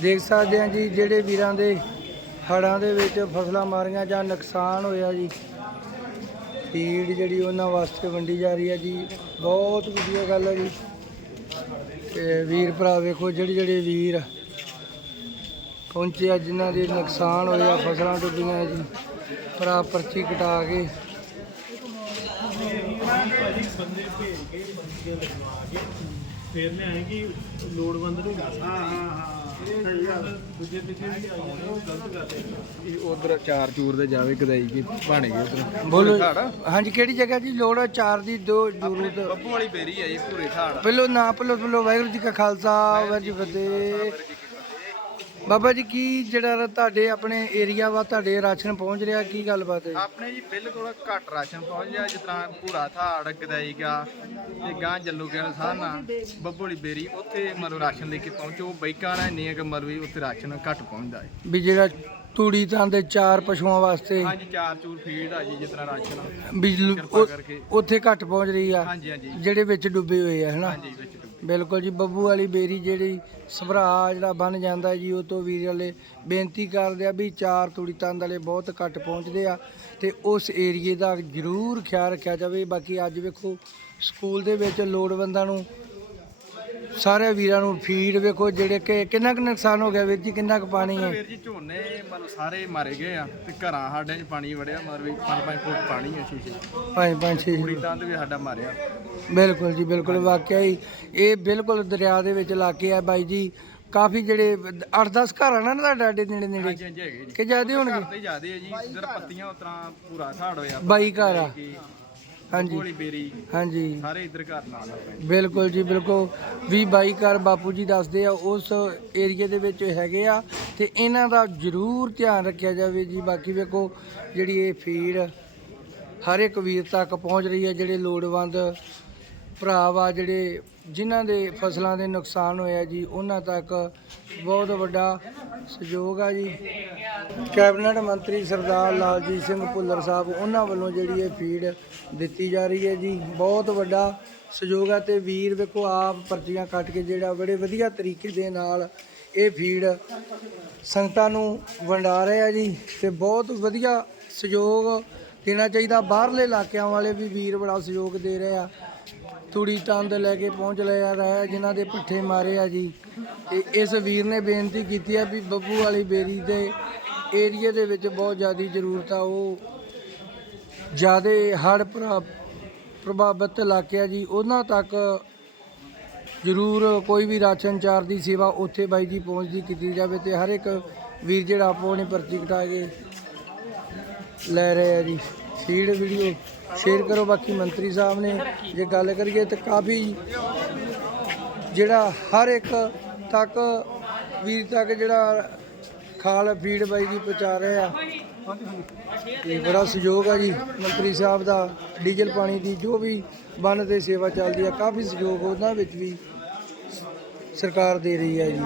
ਦੇਖ ਸਕਦੇ ਹਾਂ ਜੀ, ਜਿਹੜੇ ਵੀਰਾਂ ਦੇ ਹੜਾਂ ਦੇ ਵਿੱਚ ਫਸਲਾਂ ਮਾਰੀਆਂ ਜਾਂ ਨੁਕਸਾਨ ਹੋਇਆ ਜੀ। ਫੀਡ ਜਿਹੜੀ ਉਹਨਾਂ ਵਾਸਤੇ ਵੰਡੀ ਜਾ ਰਹੀ ਹੈ ਜੀ। ਬਹੁਤ ਵਧੀਆ ਗੱਲ ਹੈ ਜੀ। ਤੇ ਵੀਰ ਭਰਾ ਵੇਖੋ, ਜਿਹੜੇ ਜਿਹੜੇ ਵੀਰ ਪਹੁੰਚੇ ਆ, ਜਿਨ੍ਹਾਂ ਦੇ ਨੁਕਸਾਨ ਹੋਇਆ ਫਸਲਾਂ ਡੁੱਬੀਆਂ ਜੀ, ਭਰਾ ਪਰਚੀ ਕਟਾ ਕੇ ਫੇਰ ਲਿਆਏ ਕਿ। ਲੋੜਵੰਦ ਨੂੰ ਹਾਂ ਹਾਂ ਹਾਂ। ਸਹੀ ਗੱਲ। ਦੂਜੇ ਪਿੱਛੇ ਵੀ ਆਈਆਂ ਨੇ ਉਹ ਗਲਤ ਕਰਦੇ ਇਹ ਉਧਰ ਚਾਰ ਚੂਰ ਦੇ ਜਾਵੇ ਕਦਾਈ ਕੀ ਬਣ ਗਏ ਉਧਰ। ਬੋਲੋ ਹਾਂਜੀ ਕਿਹੜੀ ਜਗ੍ਹਾ ਜੀ? ਲੋੜ ਹੈ ਚਾਰ ਦੀ ਦੋ ਜ਼ਰੂਰਤ ਬੱਬੂ ਵਾਲੀ ਬੇਰੀ ਹੈ ਜੀ ਪੂਰੇ ਥਾੜ। ਪਹਿਲੋ ਨਾ ਪਹਿਲੋ ਪਹਿਲੋ ਵਾਹਿਗੁਰੂ ਜੀ ਕਾ ਖਾਲਸਾ ਵਾਹਿਗੁਰੂ ਜੀ ਫਤਿਹ। ਬਾਬਾ ਜੀ ਕੀ ਜਿਹੜਾ ਤੁਹਾਡੇ ਆਪਣੇ ਏਰੀਆ ਵਾ ਤੁਹਾਡੇ ਰਾਸ਼ਨ ਪਹੁੰਚ ਰਿਹਾ? ਕੀ ਗੱਲਬਾਤ ਹੈ ਆਪਣੇ ਜੀ ਬਿਲਕੁਲ ਘੱਟ ਰਾਸ਼ਨ ਪਹੁੰਚ ਗਿਆ ਜਿਸ ਤਰ੍ਹਾਂ ਪੂਰਾ ਥਾੜ ਕਦਾਈ ਗਿਆ ਤੇ ਗਾਂ ਜੱਲੂ ਕੇ ਸਾਨਾ ਬੱਬੂ ਵਾਲੀ ਬੇਰੀ ਉੱਥੇ ਮਤਲਬ ਰਾਸ਼ਨ ਲੈ ਕੇ ਪਹੁੰਚੋ। ਬਾਈਕਾਂ ਨਾਲ ਇੰਨੀਆਂ ਕਿ ਮਤਲਬ ਵੀ ਉੱਥੇ ਰਾਸ਼ਨ ਘੱਟ ਪਹੁੰਚਦਾ ਹੈ। ਵੀ ਜਿਹੜਾ ਤੂੜੀ ਤਾਂ ਦੇ ਚਾਰ ਪਸ਼ੂਆਂ ਵਾਸਤੇ ਹਾਂਜੀ ਚਾਰ ਚੂਰ ਫੀਡ ਆ ਜੀ ਜਿਸ ਤਰ੍ਹਾਂ ਰਾਸ਼ਨ ਬਿਜਲੀ ਕਿਰਪਾ ਕਰਕੇ। ਉੱਥੇ ਘੱਟ ਪਹੁੰਚ ਰਹੀ ਆ ਹਾਂਜੀ ਹਾਂਜੀ। ਜਿਹੜੇ ਵਿੱਚ ਡੁੱਬੇ ਹੋਏ ਆ ਹਨਾ? ਹਾਂਜੀ ਵਿੱਚ। ਬਿਲਕੁਲ ਜੀ, ਬੱਬੂ ਵਾਲੀ ਬੇਰੀ ਜਿਹੜੀ ਸਭਰਾ ਜਿਹੜਾ ਬਣ ਜਾਂਦਾ ਜੀ, ਉਹ ਤੋਂ ਵੀਰ ਵਾਲੇ ਬੇਨਤੀ ਕਰਦੇ ਆ ਵੀ ਚਾਰ ਤੂੜੀ ਤੰਦ ਵਾਲੇ ਬਹੁਤ ਘੱਟ ਪਹੁੰਚਦੇ ਆ ਤੇ ਉਸ ਏਰੀਏ ਦਾ ਜ਼ਰੂਰ ਖਿਆਲ ਰੱਖਿਆ ਜਾਵੇ। ਬਾਕੀ ਅੱਜ ਵੇਖੋ, ਸਕੂਲ ਦੇ ਵਿੱਚ ਲੋੜਵੰਦਾਂ ਨੂੰ ਸਾਰੇ ਵੀਰਾਂ ਨੂੰ ਫੀਡ ਵੇਖੋ ਜਿਹੜੇ ਕਿ ਕਿੰਨਾ ਕੁ ਨੁਕਸਾਨ ਹੋ ਗਿਆ ਵੀਰ ਜੀ ਕਿੰਨਾ ਕੁ ਪਾਣੀ ਹੈ? ਵੀਰ ਜੀ ਝੋਨੇ ਮਤਲਬ ਸਾਰੇ ਮਾਰੇ ਗਏ ਆ ਤੇ ਘਰਾਂ ਸਾਡੇ 'ਚ ਪਾਣੀ ਵੜਿਆ ਮਤਲਬ ਵੀ 5-5 ਫੁੱਟ ਪਾਣੀ ਆ ਛੇ ਛੇ ਪੰਜ ਪੰਜ ਛੇ ਕੁੜੀ ਤੰਦ ਵੀ ਸਾਡਾ ਮਾਰਿਆ। ਬਿਲਕੁਲ ਜੀ ਬਿਲਕੁਲ ਵਾਕਿਆ ਹੀ ਇਹ ਬਿਲਕੁਲ ਦਰਿਆ ਦੇ ਵਿੱਚ ਇਲਾਕੇ ਆ ਬਾਈ ਜੀ। ਕਾਫੀ ਜਿਹੜੇ 8-10 ਘਰ ਆ ਨਾ ਤੁਹਾਡੇ ਆਡੇ ਨੇੜੇ ਨੇੜੇ? ਹਾਂਜੀ ਹਾਂਜੀ ਹੈਗੇ ਜੀ। ਕਿ ਜ਼ਿਆਦੇ ਹੋਣਗੇ? ਤੇ ਜ਼ਿਆਦੇ ਆ ਜੀ। ਇਧਰ ਪੱਤੀਆਂ ਉਤਰਾ ਪੂਰਾ ਝਾੜ ਹੋਇਆ। ਬਾਈ ਘਰ ਆ। ਹਾਂਜੀ। ਗੋਲੀ ਬੇਰੀ ਹਾਂਜੀ। ਸਾਰੇ ਇਧਰ ਘਰ ਨਾਲ ਆ। ਬਿਲਕੁਲ ਜੀ ਬਿਲਕੁਲ। ਵੀ ਬਾਈ ਘਰ ਬਾਪੂ ਜੀ ਦੱਸਦੇ ਆ ਉਸ ਏਰੀਏ ਦੇ ਵਿੱਚ ਹੈਗੇ ਆ ਤੇ ਇਹਨਾਂ ਦਾ ਜ਼ਰੂਰ ਧਿਆਨ ਰੱਖਿਆ ਜਾਵੇ ਜੀ। ਬਾਕੀ ਵੇਖੋ ਜਿਹੜੀ ਇਹ ਫੀਡ ਹਰ ਇੱਕ ਵੀਰ ਤੱਕ ਪਹੁੰਚ ਰਹੀ ਹੈ ਜਿਹੜੇ ਲੋੜਵੰਦ ਭਰਾ ਵਾ ਜਿਹੜੇ ਜਿਨ੍ਹਾਂ ਦੇ ਫਸਲਾਂ ਦੇ ਨੁਕਸਾਨ ਹੋਇਆ ਜੀ, ਉਹਨਾਂ ਤੱਕ ਬਹੁਤ ਵੱਡਾ ਸਹਿਯੋਗ ਆ ਜੀ। ਕੈਬਨਿਟ ਮੰਤਰੀ ਸਰਦਾਰ ਲਾਲਜੀਤ ਸਿੰਘ ਭੁੱਲਰ ਸਾਹਿਬ, ਉਹਨਾਂ ਵੱਲੋਂ ਜਿਹੜੀ ਇਹ ਫੀਡ ਦਿੱਤੀ ਜਾ ਰਹੀ ਹੈ ਜੀ। ਬਹੁਤ ਵੱਡਾ ਸਹਿਯੋਗ ਆ ਤੇ ਵੀਰ ਵੇਖੋ, ਆਪ ਪਰਚੀਆਂ ਕੱਟ ਕੇ ਜਿਹੜਾ ਬੜੇ ਵਧੀਆ ਤਰੀਕੇ ਦੇ ਨਾਲ ਇਹ ਫੀਡ ਸੰਗਤਾਂ ਨੂੰ ਵੰਡਾ ਰਹੇ ਆ ਜੀ ਤੇ ਬਹੁਤ ਵਧੀਆ ਸਹਿਯੋਗ ਦੇਣਾ ਚਾਹੀਦਾ। ਬਾਹਰਲੇ ਇਲਾਕਿਆਂ ਵਾਲੇ ਵੀ ਵੀਰ ਬੜਾ ਸਹਿਯੋਗ ਦੇ ਰਹੇ ਆ। ਤੂੜੀ ਤੰਦ ਲੈ ਕੇ ਪਹੁੰਚ ਲਿਆ ਰਿਹਾ ਜਿਨ੍ਹਾਂ ਦੇ ਪੱਠੇ ਮਾਰੇ ਆ ਜੀ। ਤੇ ਇਸ ਵੀਰ ਨੇ ਬੇਨਤੀ ਕੀਤੀ ਆ ਵੀ ਬੱਬੂ ਵਾਲੀ ਬੇਰੀ ਦੇ ਏਰੀਏ ਦੇ ਵਿੱਚ ਬਹੁਤ ਜ਼ਿਆਦੀ ਜ਼ਰੂਰਤ ਆ, ਉਹ ਜਿਆਦੇ ਹੜ੍ਹ ਪ੍ਰਭਾ- ਪ੍ਰਭਾਵਿਤ ਇਲਾਕੇ ਆ ਜੀ। ਉਹਨਾਂ ਤੱਕ ਜ਼ਰੂਰ ਕੋਈ ਵੀ ਰਾਸ਼ਨ ਚਾਰ ਦੀ ਸੇਵਾ ਉੱਥੇ ਬਾਈ ਜੀ ਪਹੁੰਚਦੀ ਕੀਤੀ ਜਾਵੇ ਤੇ ਹਰ ਇੱਕ ਵੀਰ ਜਿਹੜਾ ਆਪੋ ਆਪਣੀ ਪਰਚੀ ਕਟਾ ਕੇ ਲੈ ਰਹੇ ਆ ਜੀ। ਫੀਡ ਵੀਡੀਓ ਸ਼ੇਅਰ ਕਰੋ, ਬਾਕੀ ਮੰਤਰੀ ਸਾਹਿਬ ਨੇ ਜੇ ਗੱਲ ਕਰੀਏ ਤਾਂ ਕਾਫੀ ਜਿਹੜਾ ਹਰ ਇੱਕ ਤੱਕ ਵੀਰ ਤੱਕ ਜਿਹੜਾ ਖਾਲ ਫੀਡ ਬਾਈ ਜੀ ਪਹੁੰਚਾ ਰਹੇ ਆ। ਇਹ ਬੜਾ ਸਹਿਯੋਗ ਆ ਜੀ, ਮੰਤਰੀ ਸਾਹਿਬ ਦਾ, ਡੀਜ਼ਲ ਪਾਣੀ ਦੀ ਜੋ ਵੀ ਬੰਨ ਤੇ ਸੇਵਾ ਚੱਲਦੀ ਆ, ਕਾਫੀ ਸਹਿਯੋਗ ਉਹਨਾਂ ਵਿੱਚ ਵੀ ਸਰਕਾਰ ਦੇ ਰਹੀ ਹੈ ਜੀ।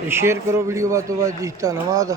ਤੇ ਸ਼ੇਅਰ ਕਰੋ ਵੀਡੀਓ ਵੱਧ ਤੋਂ ਵੱਧ ਜੀ, ਧੰਨਵਾਦ।